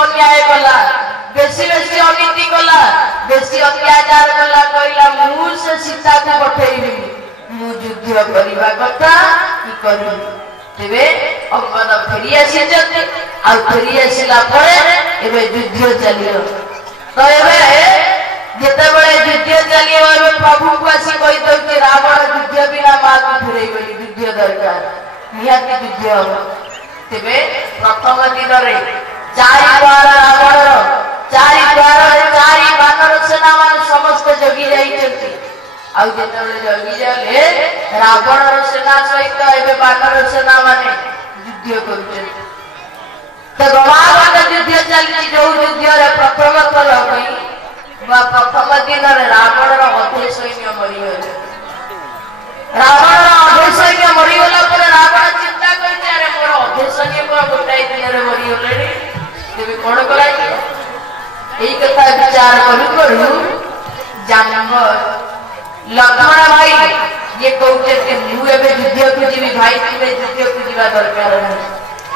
अन्याय कला बेसी बेसी अनीति कला बेसी अत्याचार कला कहला मु से सीता को पठेइबी मु युद्ध करबा कथा कि करबी तेबे अंगद फेरी आसी जति आ फेरी आसिला परे एबे युद्ध चलियो तो एबे जेते बळे युद्ध चलियो एबे प्रभु को आसी कहि दउ कि रावण युद्ध बिना मा को फेरेइबली युद्ध दरकार निहाती युद्ध हो तेबे प्रथम दिन रे चारि द्वार रावण चारि द्वार रे चारि बानर सेना मान समस्त जगी जाइछथि आ जेते बळे जगी जाले रावण सेना सहित एबे बानर सेना माने युद्ध करूछथि तो गवागत युद्ध चली जो युद्ध रे प्रथम थर होई बा प्रथम दिन रे रावण रो अधे सैन्य मरि गले रावण रो अधे सैन्य मरि गला पर रावण चिंता करछि अरे मोर अधे सैन्य को गोटाई दिन रे मरि गले तेबे कोन कराई एई कथा विचार करू जानब लक्ष्मण भाई ये कहते कि मु एबे युद्ध को जीवी भाई तुमे युद्ध को जीवा दरकार नहीं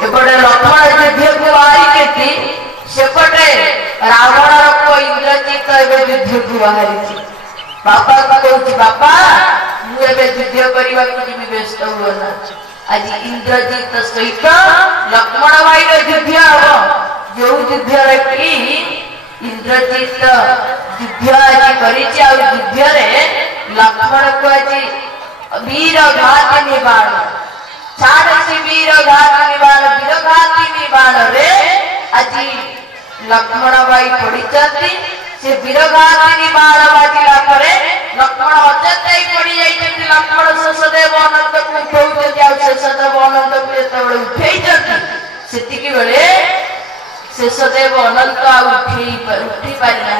एपटे लक्ष्मण युद्ध को आई केति सेपटे रावण को इंद्रजित एबे युद्ध को बाहरी बापा को कहउछि बापा मु एबे युद्ध करबा को जीवी व्यस्त होना आज इंद्रजित सहित लक्ष्मण भाई रो युद्ध हो जो युद्ध रे कि इंद्रजित युद्ध आज करिछि आ युद्ध रे लक्ष्मण को आज वीर घातिनी बाण छाड़सी वीर घातिनी बाण वीर घातिनी बाण रे आज लक्ष्मण भाई पड़िचंती से वीर घातिनी बाण बाजिला परे लक्ष्मण अचेताई पड़ी जाइछथि लक्ष्मण शेषदेव अनंत को उठौछथि आ शेषदेव अनंत को जेतेबेले उठैछथि सेतिकी बेले शेषदेव अनंत आ उठी पारिला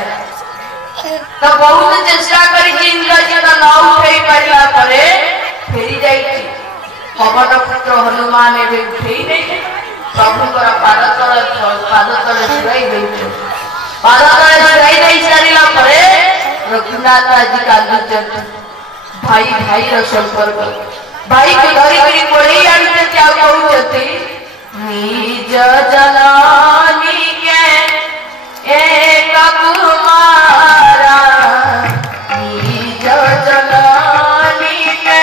तो बहुत चेष्टा करी इंद्रजित न उठे पारिला परे फेरी जाइछि पवन पुत्र हनुमान एबे उठेई नै प्रभुकर पाद तले छुराई देइछि पाद तले छुराई देइ सारिला परे रघुनाथ जी कांदुछथि भाई भाई रो संपर्क भाई को धरि करी कोड़ी आनिते क्या कहउछथि निज जननी के एक कुमारा निज जननी के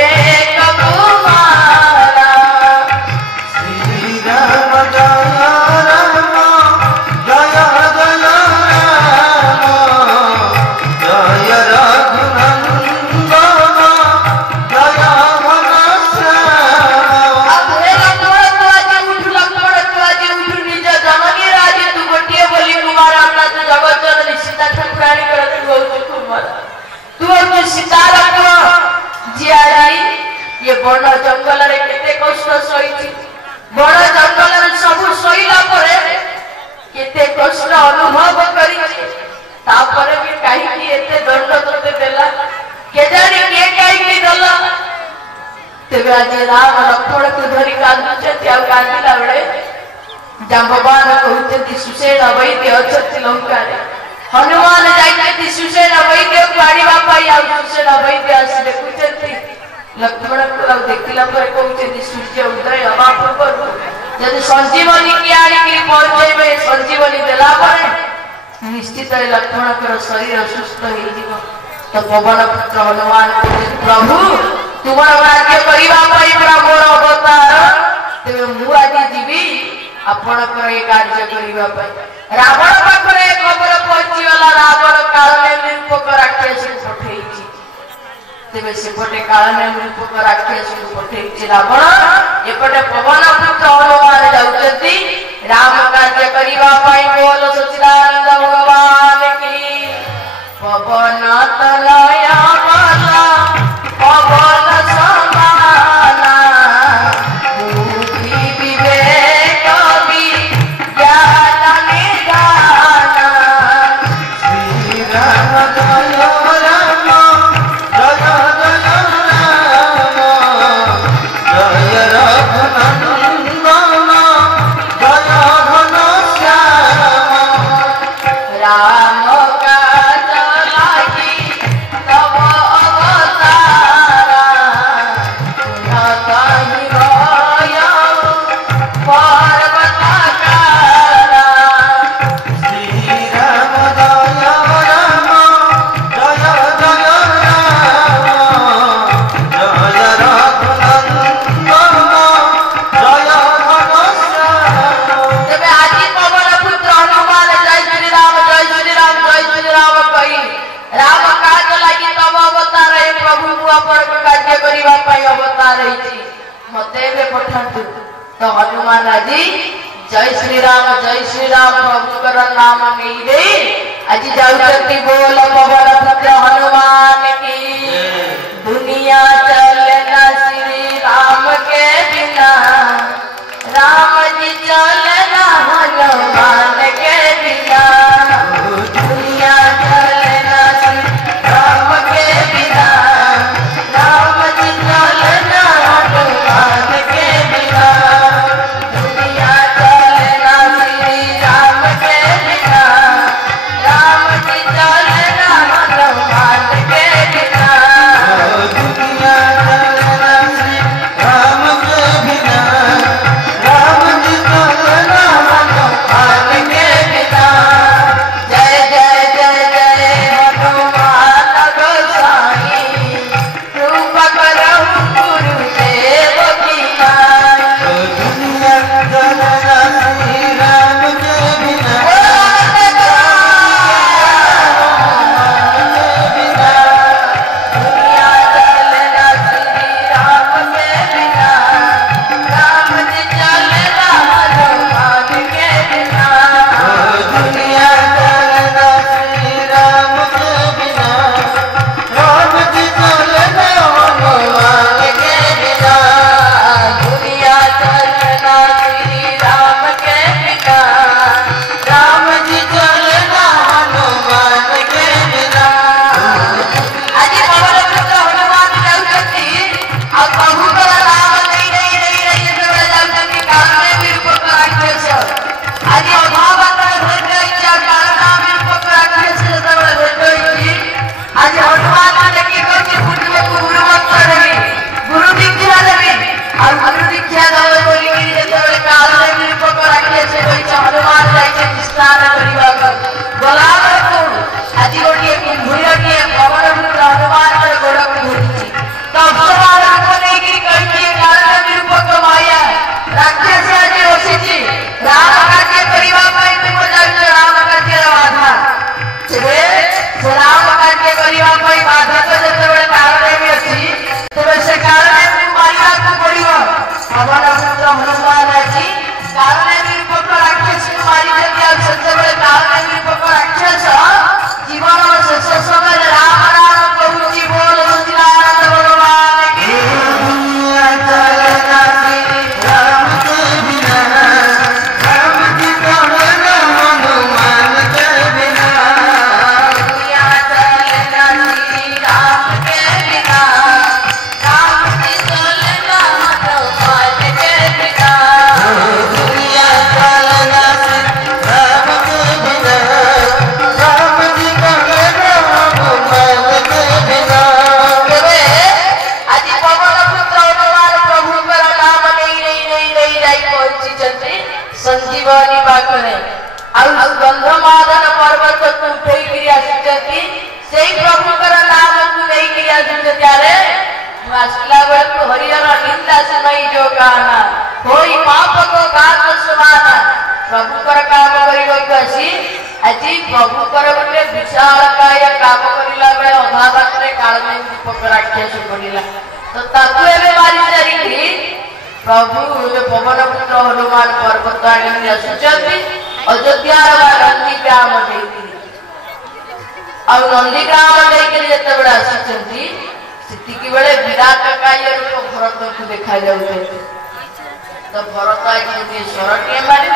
एक कुमारा श्री राम जय राम जय जय राम जय रघुनंदन जय घनश्याम अबे लक्ष्मण तो आज उठ निज जननी राज तू गोटिए बोली कुमार अपना तो जगत जननी सीता ठाकुरानी कर तू होछ कुमार तू होछ सीता रत्न जियारी ये बड़ जंगल रे केते कष्ट सहिछि बड़ जंगल रे सब सहिला परे केते कष्ट अनुभव करिछि तापरे भी काहे कि एते दंड तते देला के जानी के काहे कि देला तेबे आज राम लक्ष्मण को धरि कांदुछथि आ कांदिला बेले जांबवान कहउछथि सुसेन वैद्य अछथि लंका रे हनुमान जाइछथि सुसेन वैद्य को आनिबा पाई आ सुसेन वैद्य आसी देखुछथि लक्ष्मण को देखिला पर कहउछथि सूर्य उदय हवा पूर्व यदि संजीवनी की आनी की पहुंचे में संजीवनी देला पर निश्चित लक्ष्मण को शरीर सुस्त हो जीव तो पवन पुत्र हनुमान प्रभु तुमर राज्य करिबा पई मोर अवतार तेबे मु आज जीवी आपण पर ए कार्य करिबा पई रावण पाखरे खबर पहुंची वाला रावण कालने निरूपक राक्षस को पठेइछि तेबे सेपटे कालने निरूपक राक्षस को पठेइछि रावण एपटे पवन पुत्र हनुमान जाउछथि राम कार्य करिबा पई बोल सच्चिदानंद भगवान की पवन तनया बला पवन समाना बुद्धि विवेक विज्ञान निदान श्री राम जय राम जय जय राम जय रघुनंदन श्री राम प्रभुकर नाम नहीं आज जाऊँगी बोल पवन पुत्र हनुमान की दुनिया चलना श्री राम के बिना राम जी चलना हनुमान के बिना दुनिया चलना श्री राम के बिना राम जी चलना हनुमान के बिना दुनिया चलना श्री राम के बिना राम जी चलना हनुमान के बिना दुनिया चलना श्री राम के बिना राम जी चलना हनुमान के बिना जय जय जय जय हनुमान गोसाई कृपा करहु गुरुदेव की नाई दुनिया चलना श्री राम के बिना दुनिया चलना श्री राम के बिना राम जी चलना हनुमान के बिना दुनिया चलना श्री राम के बिना राम जी चलना हनुमान के बिना दुनिया चलना श्री राम के बिना राम जी चलना हनुमान के बिना आज पवन पुत्र हनुमान जाऊँगी और प्रभु का नाम नहीं जाऊँगी कारण वीर राक्षस आज अभाव भेट कारण वीर राक्षस आज हनुमान देखिए गुरु मंत्र देवी गुरु दीक्षा देवी और गुरु दीक्षा देवे बोली कारण वीर राक्षस हनुमान जाइए विस्तार गलापुर आज गोटे कुंभीर पवन पुत्र हनुमान गोड़ को धरी तब कारण निरूपक माया राक्षस आज बसी राम कार्य करने तुम जाऊँ राम कार्य बाधा तेरे राम कार्य करने बाधक जो कारण भी अच्छी तेरे से कारण मारिया पड़ो पवन पुत्र हनुमान आज कारण निरूपक राक्षस मारी से कारण निरूपक राक्षस जीवन शेष समय राम राम कहूँ बोल सचिदानंद भगवान की दुनिया चलना श्री राम के बिना राम जी चलना हनुमान के बिना दुनिया चलना श्री राम के बिना राम जी चलना हनुमान के बिना दुनिया चलना श्री राम के बिना राम जी चलना हनुमान के बिना आज पवन पुत्र हनुमान प्रभुकर नाम नहीं जाई पहुंची संजीवनी पाखरे गंधमादन पर्वत को उठेकरी आसी से प्रभुकर नाम को लेकर आसुचे आसला बेल को हरिहर निंदा सुनाई जो गाना होई पाप को गात सुनाना प्रभुकर काम करने आसी आज प्रभुकर गोटे विशालकाय काम करला बेले अधा बाटे काल दीपक राक्षस पड़ा तो ताकू एवं मारी सारी प्रभु पवन पुत्र हनुमान पर्वत आनी आसुच्च अयोध्या नंदीग्राम नंदीग्राम जिते आसुच्च बेले विराट काय रूप भरत को देखा जाऊँ तो भरत आज गोटे सरटीए मारी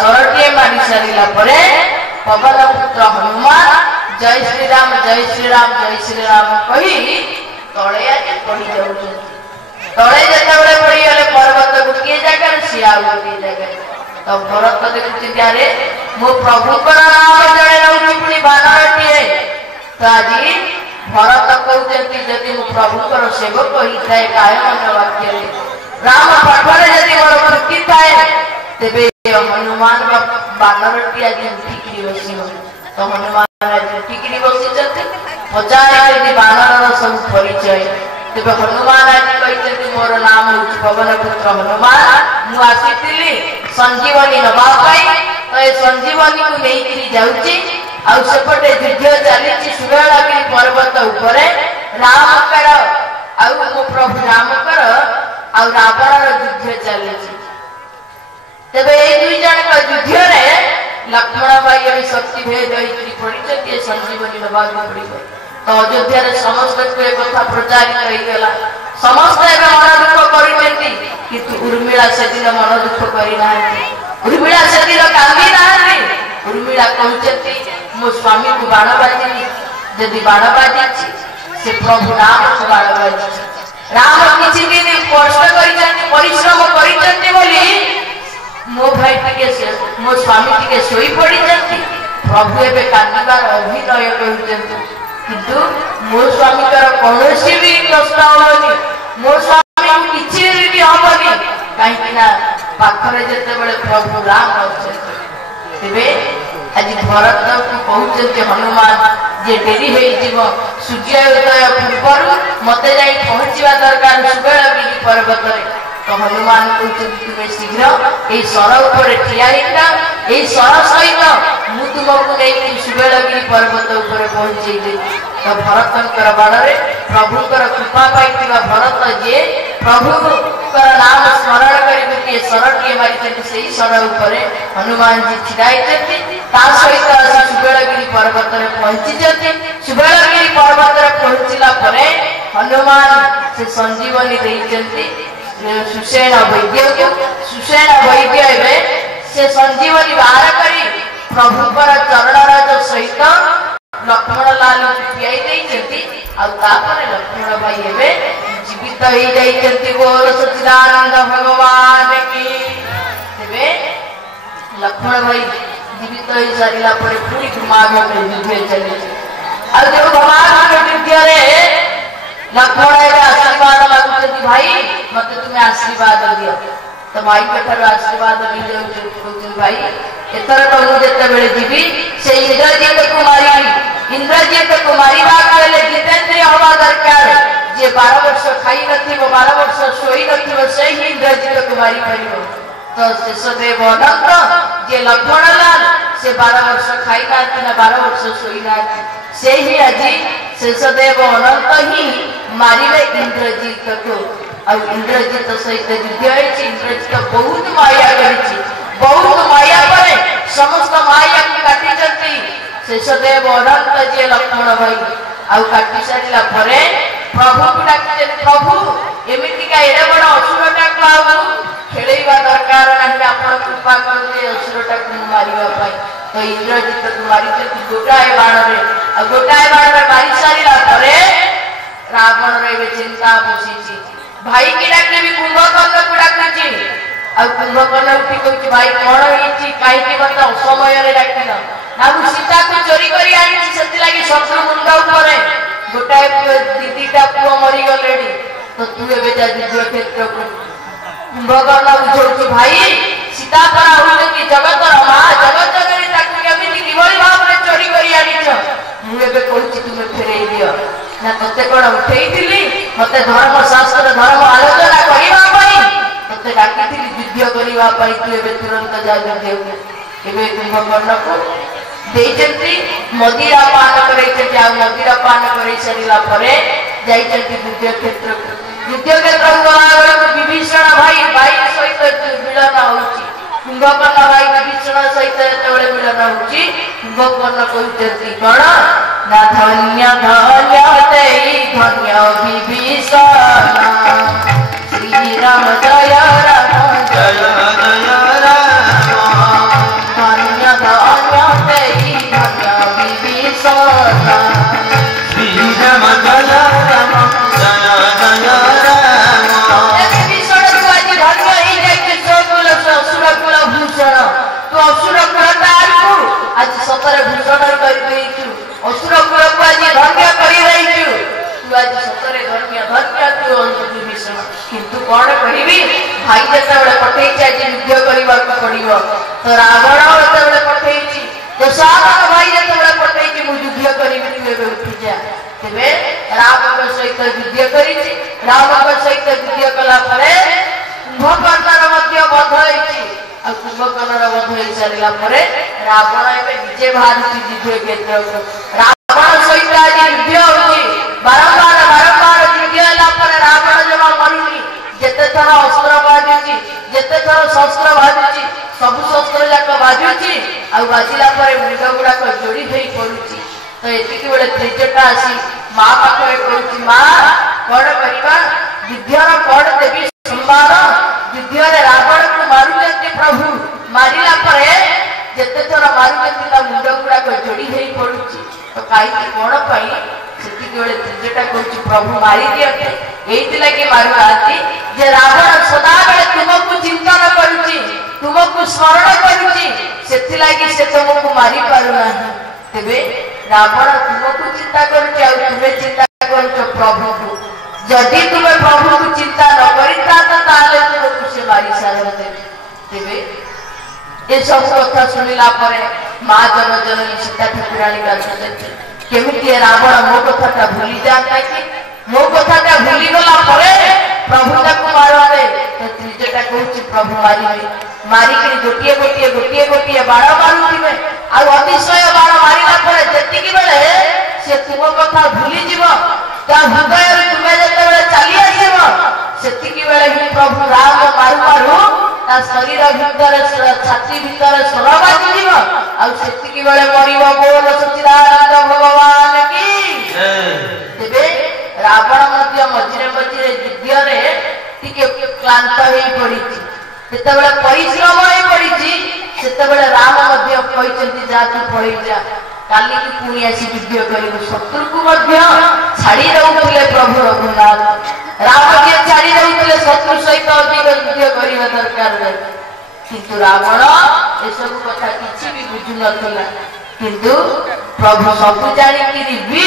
सरटीए मारी सारा पवन पुत्र हनुमान जय श्री राम जय श्री राम जय श्री राम कही तले आज पड़ी जाऊँ तले जिते पड़गले पर्वत गोटे जगह सी आ गोटे जगह तो भरत देखुची मो प्रभुकर नाम जड़े रोचे पुणी बानरटीए तो आज भरत कहते जदि मो प्रभुकर सेवक होता है काय मन वाक्य राम पाठरे जदि मोर भक्ति थाए तेरे हनुमान बानरटी आज उठिकी बस तो हनुमान आज उठिकी बसी पचारे बानर सब परिचय तेज हनुमान आज कहते मोर नाम हूँ पवन पुत्र हनुमान मुझी संजीवनी नवाई तो ये संजीवनी को लेकर जाऊँगी आउपटे युद्ध चली सुरलागिरी पर्वत उपर रामकर मो प्रभु रामकर आ रावण युद्ध चली तेबे ए दुई जन का युद्ध रे लक्ष्मण भाई अभी शक्ति भेद होई पड़ी संजीवनी नवा पड़ी तो अयोध्या रे समस्त को एक कथा प्रचारित रही गला समस्त एबे मन दुख करिसेंती किंतु उर्मिला से दिन मन दुख करी ना उर्मिला से दिन कांदी ना उर्मिला कहचंती मो स्वामी को बाण बाजी यदि बाण बाजी से प्रभु राम को बाण बाजी राम किछि दिन कष्ट करिसेंती परिश्रम करिसेंती बोली मो भाई टिके मो स्वामी टिके सोई पड़ी जंती प्रभु एबे कांदीबार अभिनय कहचंती किंतु मो स्वामी कर कौनसी भी कष्ट होनी मो स्वामी किछि भी होनी काहे ना पाखरे जते बेले प्रभु राम अछंती तेबे आज भरत को कहउछे हनुमान जे डेरी होई जीव सूर्योदय पूर्व मते जाई पहुंचीवा दरकार सुबेलगिरी पर्वत रे तो हनुमान कहते तुम्हें शीघ्र ये सर ऊपर ठिया होता ये सर सहित मु तुमको नहीं सुबेलगिरी पर्वत ऊपर पहुंचे तो भरतर बाड़े प्रभुकर कृपा पाई भरत जे प्रभुकर नाम स्मरण कर सरटीए मारी से सर उपर हनुमान जी छिड़ाई सहित सुबेलगिरी पर्वत पहुंची सुबेलगिरी पर्वत पहुंचला हनुमान से संजीवनी देते सुषेण वैद्य से संजीवनी बाहर करी प्रभुकर चरण राज सहित लक्ष्मण लाल लक्ष्मण भाई एवं जीवित हो जाती बोल सच्चिदानंद भगवान की तेरे लक्ष्मण भाई जीवित हो सारा पुणी घुमाघ युद्ध चले युद्ध लक्ष्मण आशीर्वाद मागुंट भाई मत तुम्हें आशीर्वाद दियो तो भाई ठार आशीर्वाद भाई एथर तो मुझे जीवी से इंद्रजीत को मारी इंद्रजीत को मारे जितेंद्रिय हवा दरकार जे 12 वर्ष खाई न 12 वर्ष शोई न से ही इंद्रजीत को मारी पार तो शेषदेव अनंत जे लक्ष्मण लाल से 12 वर्ष खाई ना 12 वर्ष शोई ना से ही आज शेषदेव अनंत ही मारे इंद्रजीत को और इंद्रजीत सहित युद्ध होती इंद्रजीत बहुत माया कर बहुत माया पर समस्त माया को काटी शेषदेव अनंत जे लक्ष्मण भाई आउ काटी सारा प्रभु को डाक प्रभु एमतीका एड़े बड़ असुरटा को खेलवा दरकार ना आप कृपा करते असुरटा को मारे तो इंद्रजीत को मारी गोटाए बाण गोटाए बाण मारी सारा रावण रे चिंता बसी भाई की डाके भी कुंभकर्ण को डाकुची आ कुंभकर्ण उठी कहूँ भाई कौन होती कहीं बता समय डाकिल ना सीता को चोरी कर आनी शत्रु मुंड उपर गोटाए दीटा पुओ मरीगले तो तू ए युद्ध क्षेत्र को कुंभकर्ण बुझाऊ भाई सीता परा होती जगतर माँ जगत जगत कि भाव में चोरी कर आनी मुझे कहूँ तुम्हें फेर दियो ना ते कौन उठे मत धर्म शास्त्र धर्म आलोचना करते डाकी युद्ध करने तू ए तुरंत जा युद्ध कुंभकर्ण को देती मदिरा पान कर मदिरा पान कर सारा युद्ध क्षेत्र विभीषण भाई भाई सहित मिलन हो कुंभकर्ण भाई विभीषण सहित मिलन हो कुंभकर्ण कहते कौन ना धन्य धन्य ते धन्य विभीषण श्री राम जय राम जय जय राम धन्य धन्य ते धन्य विभीषण श्री राम जय राम जय जय राम विभीषण को आज धन्य ही जाके सकुल असुर कुल भूषण तो असुर कुल आज सतर भूषण कर असुर कुल को आज धन्य कर तू आज सतरे धन्य धन्य तू विभीषण किंतु कौन करी भाई जिते पठे आज युद्ध करने पड़ो तो रावण जिते पठे तो साधारण भाई जिते पठे मुझे युद्ध करी तू उठी जा तेरे राम सहित युद्ध कर राम सहित युद्ध कला कुंभकर्ण बध हो कुंभकर्ण बध हो सारा रावण एवं निजे बाहर युद्ध क्षेत्र रावण सहित आज युद्ध हो बारंबार बारंबार युद्ध है रावण जमा मरुनी जिते थर अस्त्र बाजी जिते थर शस्त्र बाजुची सब शस्त्र जाक बाजुची आ बाजिला पर मुंड गुड़ाक जोड़ी हो पड़ुची तो एतिक बेले त्रिजटा आसी माँ पाखे कहूँ माँ कौन करवा युद्धर कौन देवी संवाद युद्ध रावण को मारुंट प्रभु मारिला जिते थर मारुंट मुंड गुड़ाक जोड़ी हो पड़ुची तो कहीं कौन से त्रिजटा कहूँ प्रभु मारी दिए ये मारुना जे रावण सदा बेले तुमको चिंतन करुची तुमको स्मरण करुची से तुमको मारी पारुना तेबे रावण तुमको चिंता करुची और तुम्हें चिंता करुच प्रभु को जदि तुम्हें प्रभु को चिंता न करता तुमको से मारी सारते तेबे ये सब कथा शुणिला माँ जनजननी सीता ठाकुराणी गाधुते केमिति रावण मो कथा भूली जाता कि मो कथा भूली गला प्रभु ताको मारते त्रिजटा कहूँ प्रभु मारे मारिक गोटे गोटे गोटे गोटे बाण मारुवे अतिशय बाण मारा जी बेले से तुम कथा भूलीज हृदय तुम्हें जो चली आसो से प्रभु राम मारु मारु ता शरीर भितर छाती भितर स्वर बाजी आती बेले मर बोल सचिदानंद भगवान की तेरे रावण मझे मझे युद्ध क्लांत हो पड़ी परिश्रम हो पड़ी से राम जा तू पड़े जा काली की पुणी आसी युद्ध कर शत्रु को छाड़ी दे प्रभु रघुनाथ राम जी छाड़ी दे शत्रु सहित अधिक युद्ध करने दरकार किंतु रावण ये सब कथा किसी भी बुझु नथिला किंतु प्रभु सब जानी भी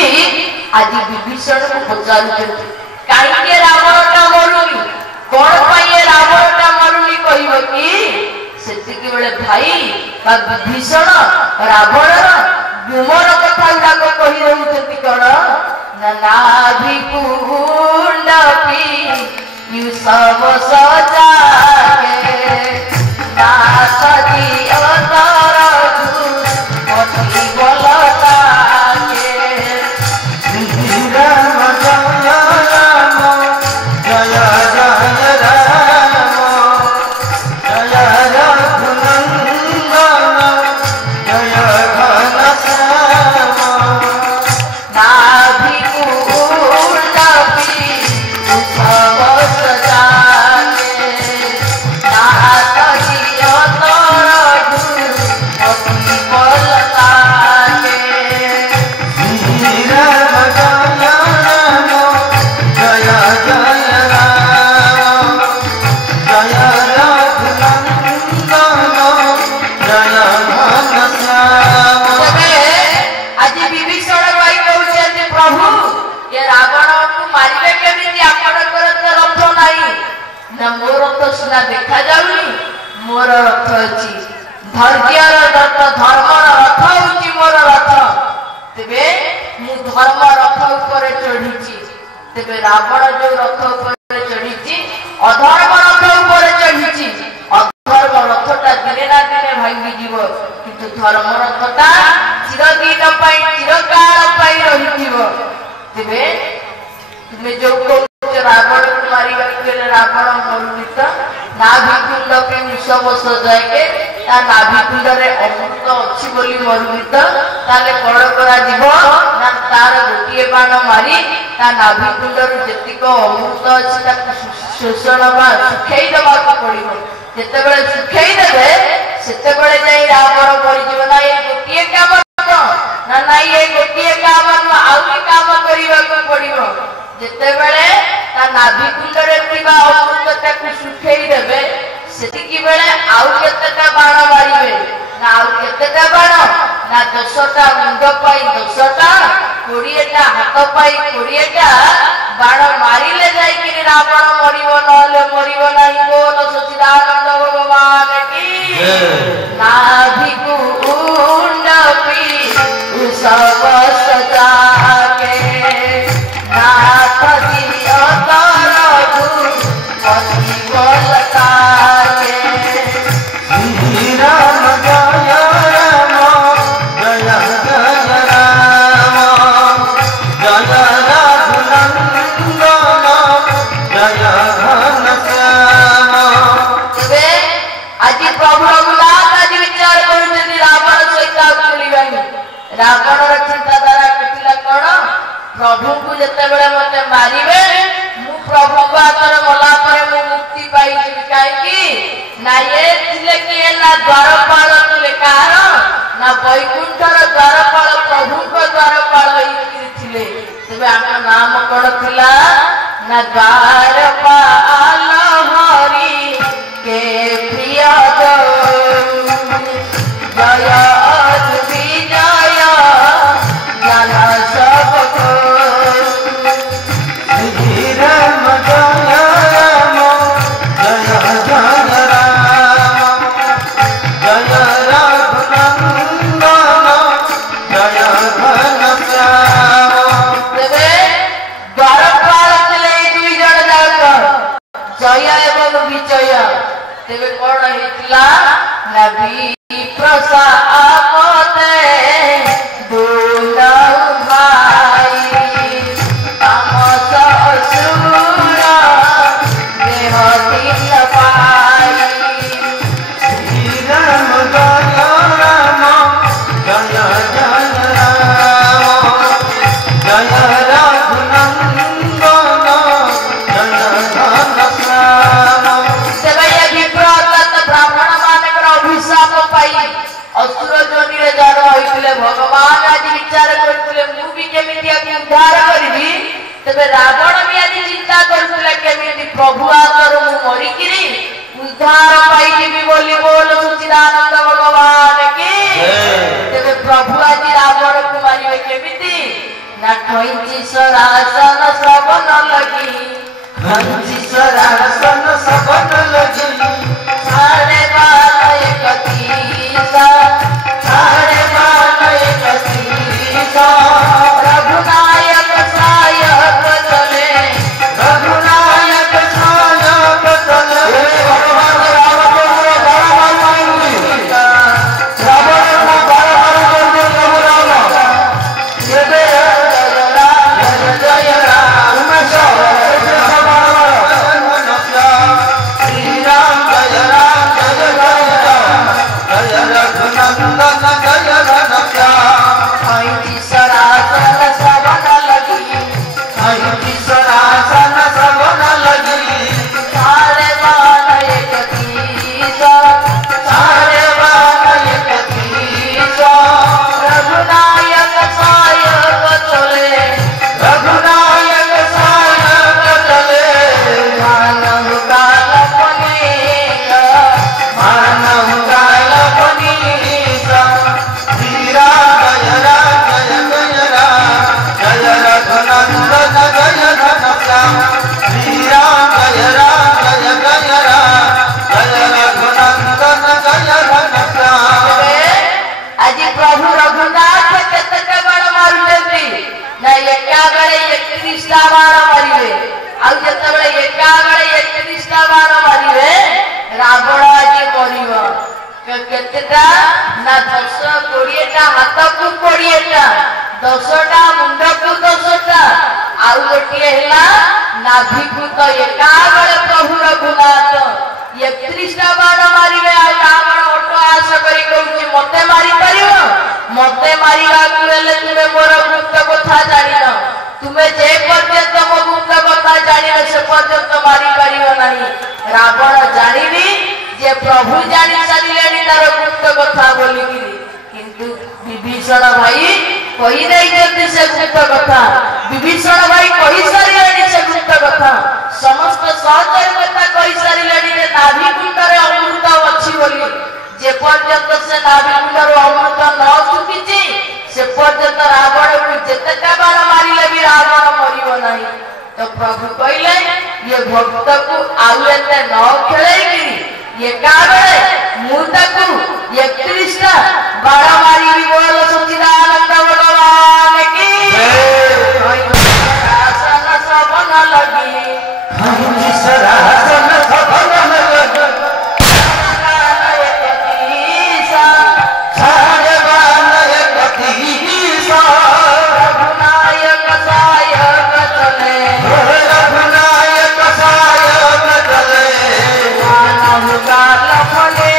आज विभीषण को पचार कहीं रावण मरुनी कौन पाई रावण मरुनी कह कि बेले भाई विभीषण रावण गुमर कथा गुड़ाक कही रही कौन नाभि कुंड पी सब सजा देखा जाऊनी मोर रथ अच्छी धैर्यर रथ धर्मर रथ हूँ मोर रथ तेबे मु धर्म रथ ऊपर चढ़ी तेबे रावण जो रथ ऊपर चढ़ी अधर्म रथ ऊपर चढ़ी अधर्म रथटा दिने ना दिने भांगी जीव किंतु धर्म रथटा चिरदिन चिरकाल रही तेबे तुम्हें जो रावण को मारे रावण मरुनित नाभिकुंड के वृषभ सजाए नाभिकुंड अमृत अच्छी बोली मरुनित ताले कौन करा ना तार गोटे बाण मारी नाभिकुंड जी अमृत अच्छी शोषण सुखई दवा पड़ो जिते सुखईदे से रावण मरीज ना ये गोटे काम ना ये गोटे काम आउ काम करने पड़ो जिते बेले नाभिकुंड अमृतता को सुखई देवे से आउ केतेटा बाण मारे ना आउ केतेटा बाण ना 10टा मुंड पाई 10टा 20टा हाथ पाई 20टा बाण मारिले जाई रावण मरिबो नले मरिबो नाही बोल सचिदानंद भगवान की नाभिकुंड पी सब सजा के नाथ दियो तरगु पति बोलता के राम जय राम जय जय राम जय रघुनंदन जय घनश्याम वैकुंठर द्वारपाल प्रभु द्वारपाल थे तेरे आम नाम कौन थिला ना द्वारपाल हरि के प्रिय जय विजय ज्ञान सब राम जय राम जय जय राम जय रघुनंदन जय घन श्याम तेरे द्वारपाल थे दुई जन जाक जय एवं विजय तेरे कौन होता ना प्रसादे दूर भाई तामस असुर देह तीन पाई राम जय राम जय जय राम जय रघुनंदन जय घन श्याम तेरे ये विप्रत ब्राह्मण मानकर अभिशाप पाई असुर जोनि रे जड़ होइतले भगवान आज विचार करथले मु भी केमिति उद्धार करबी तबे रावण भी आज चिंता करथले केमिति प्रभु आकर मु मरि किरी उद्धार पाई भी बोली बोल सच्चिदानंद भगवान की तबे प्रभु आज रावण को मारिबे केमिति ना खैंची सरासन सबन लगी खंची सरासन सबन लगी सारे बाल एक तीसा सारे बाल एक तीसा रघुनायक सायक चले रघुनायक सायक चले भगवान राम को बड़ा मांगी रावण को बड़ा मांगी राम ये दे जय राम श्री राम जय राम जय जय राम जय रघुनंदन जय घन श्याम खैंची सरासन सबन लगी खंची सरासन सबन लगी सारे बाल एक तीसा सारे बाल एक तीसा रघुनायक सायक चले रघुनायक सायक चले मानव काल पनेगा मानव काल पुनीता श्री राम जय राम जय रघुनंदन जय घन श्याम श्री राम जय रघुनंदन जय घन श्याम आज प्रभु रघुनाथ केतटा बाण मारुचंती ना एका बेले 31 टा बाण मारिबे आ जेतबेले एका बेले 31 टा बाण मारिबे रावण आज मरिबो केतटा ना 10 20 टा हाथ को 20 टा 10 टा मुंड को 10 टा आ गोटिए हैला नाभि को तो एका बेले प्रभु रघुनाथ 31 टा बाण मारिबे आ रावण ऑटो आस करी कहूची मते मारी परियो मते मारिला कुले तुमे मोर गुप्त कथा जानिनो तुमे जे पर्यंत मो गुप्त कथा जानिनो से पर्यंत मारी परियो नाही रावण जानिबी जे प्रभु जानि सारिलेनी तार गुप्त कथा बोली किंतु विभीषण भाई कहि नहीं जल्दी से गुप्त कथा विभीषण भाई कहि सारिलेनी से गुप्त कथा समस्त सहचर कथा कहि सारिलेनी जे नाभि कुंडरे अमृत अछि बोली जे पर्यंत से नाभि कुंडर अमृत न सुखिची से पर्यंत रावण को जेतेटा बाण मारिले भी रावण मरिबो नाही तो प्रभु कहले ये भक्त को आउ एते न खेलेगी ये काबे मुर्दकु 31 टा बाण मारी भी बोल सच्चिदानंद भगवान की आसन सबन लगी खंची सरासन सबन लगी सारे बाल एक तीसा रघुनायक सायक चले रघुनायक सायक चले मानव काल फले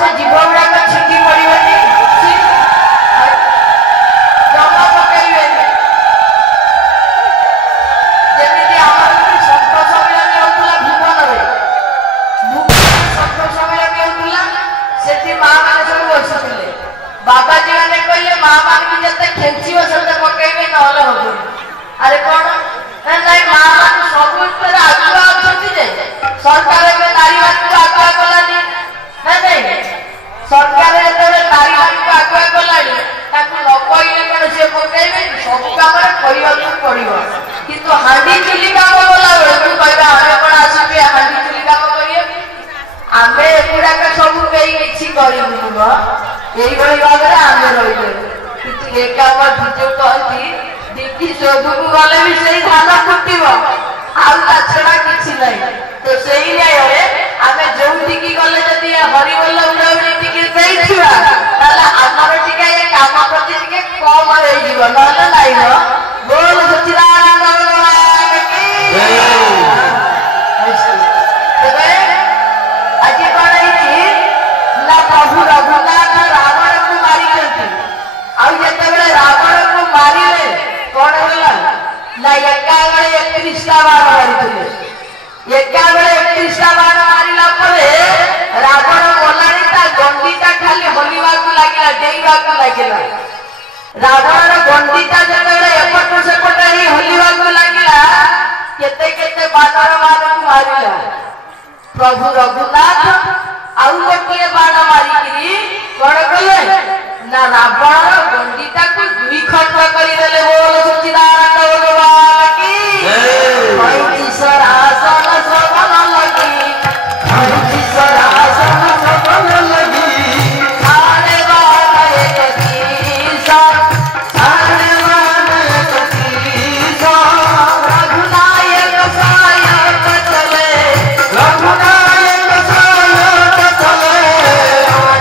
से जीव गुड़ाक छिंकी पड़े जमा पकड़े जमी आम संत सम्मिलन होता भुवन संत सम्मिलन होता से माँ मैंने सब बसुले बाबाजी मैंने कहले माँ मान की जिते खेची से पकड़े ना हम अरे कौन नहीं माँ मान सब आगुआ अच्छा सरकार नारी मान आगुआ कलानी नहीं सरकार नारी मान आगुआ कलानी न कहले कौन सी पकड़े सब कम कहवाक पड़ो किंतु हांडी चुली काम गला बेलू कह आम कौन आसबे हांडी चुली काम करिए आम एगुड़ाक सब कि करूँ यही भाव में आम रही कि एक जो कहती डिग्गी चौधु को गले भी से धान फुटब आछड़ा कि तो से आम जो गले जदि हरिबोल उड़ाउड़ी टी आमर टे कम प्रति कम ना बोल सचिदानंद आज कौन ना प्रभु रघुनाथ रावण को मारी आते रावण को मारे कौन है ना एका बेले 31टा बाण मारी एका बेले 31टा बाण मारे रावण गलानी गंडीटा खाली हलिवा लगे डेवा लगे रावण गंडीटा जो एपट सेपट हलिवा लगे केते केते बाणर मान मारा प्रभु रघुनाथ आउ गोटे बाण मारिकी कौन कले ना रावण गंडीटा को दुई खंड करदे बोल सचिदानंद भगवान की सरासन सबन लगी सरासन सबन लगी खाने वाला एक तीसा खाने वाला एक तीसा रघुनायक सायक चले रघुनायक सायक चले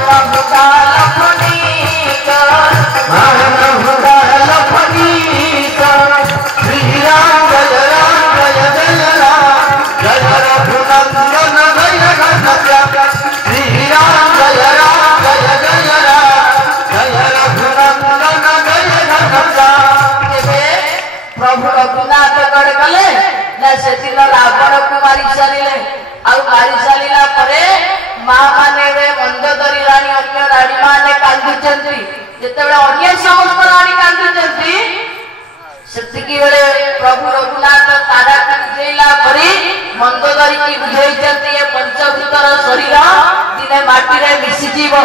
मानव काल फनीका मानव काल फनीका श्री राम जय राम जय रघुनंदन जय घनश्याम श्री राम जय रघुनंदन जय घनश्याम प्रभु रघुनाथ गड़ गले ना से दिन रावण को मारी सारे मारी सारा परे माँ माने मंद धरी राणी अन्य राणी माने कांदुचंती जिते अन्य समस्त राणी कांदुचंती सेतिकी बेले प्रभु रघुनाथ तारा बुझेला परी मंद धरिकी बुझेइचंती ए पंचभूतर शरीर दिने माटी रे मिसी जीव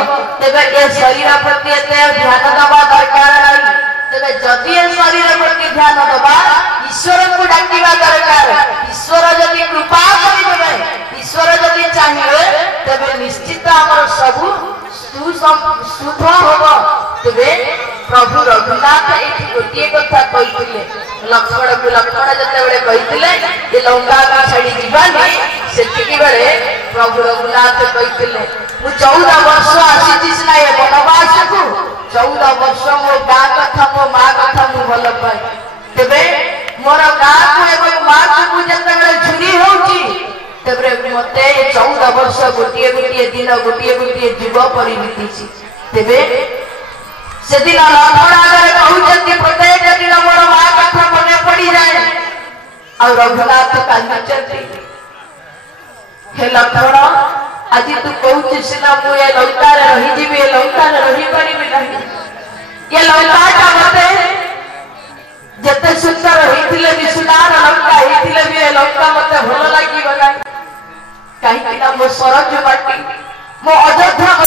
तेबे ए शरीर प्रति एते ध्यान दबा दरकार नाही तेबे जदि ए शरीर प्रति ध्यान दबा ईश्वर को डाकिबा दरकार ईश्वर जदि कृपा करि देबे ईश्वर जदि चाहिए तेबे निश्चित हमर सब शुभ होबो तेबे प्रभु रघुनाथ एठी गोटे कथा कहिथिले लक्ष्मण को लक्ष्मण जते बेले कहिथिले जे लंका का छाड़ी जीवानी सेतिकी बेले प्रभु रघुनाथ कहिथिले मु 14 वर्ष आसीछि सिना ए वनवास को 14 वर्ष मो गा कथा मो मां कथा मु भल पाई तेबे मोर गा को एवं मां को जते बेले झुरी होउची तेबे मते 14 वर्ष गोटे गोटे दिन गोटे गोटे जीव परि बीतीछि तेबे से दिन लक्ष्मण आगे कहते प्रत्येक दिन मोर माँ कथा मन पड़ी जाए और रघुनाथ कांदी हे लक्ष्मण आज तू कहू सीना मुझे लंका रही लंका रही पारि नहीं ये लंका मते जिते सुंदर होते भी सुनार लंका होते भी लंका मत भल लगे कहीं मो सरज माटी मो अयोध्या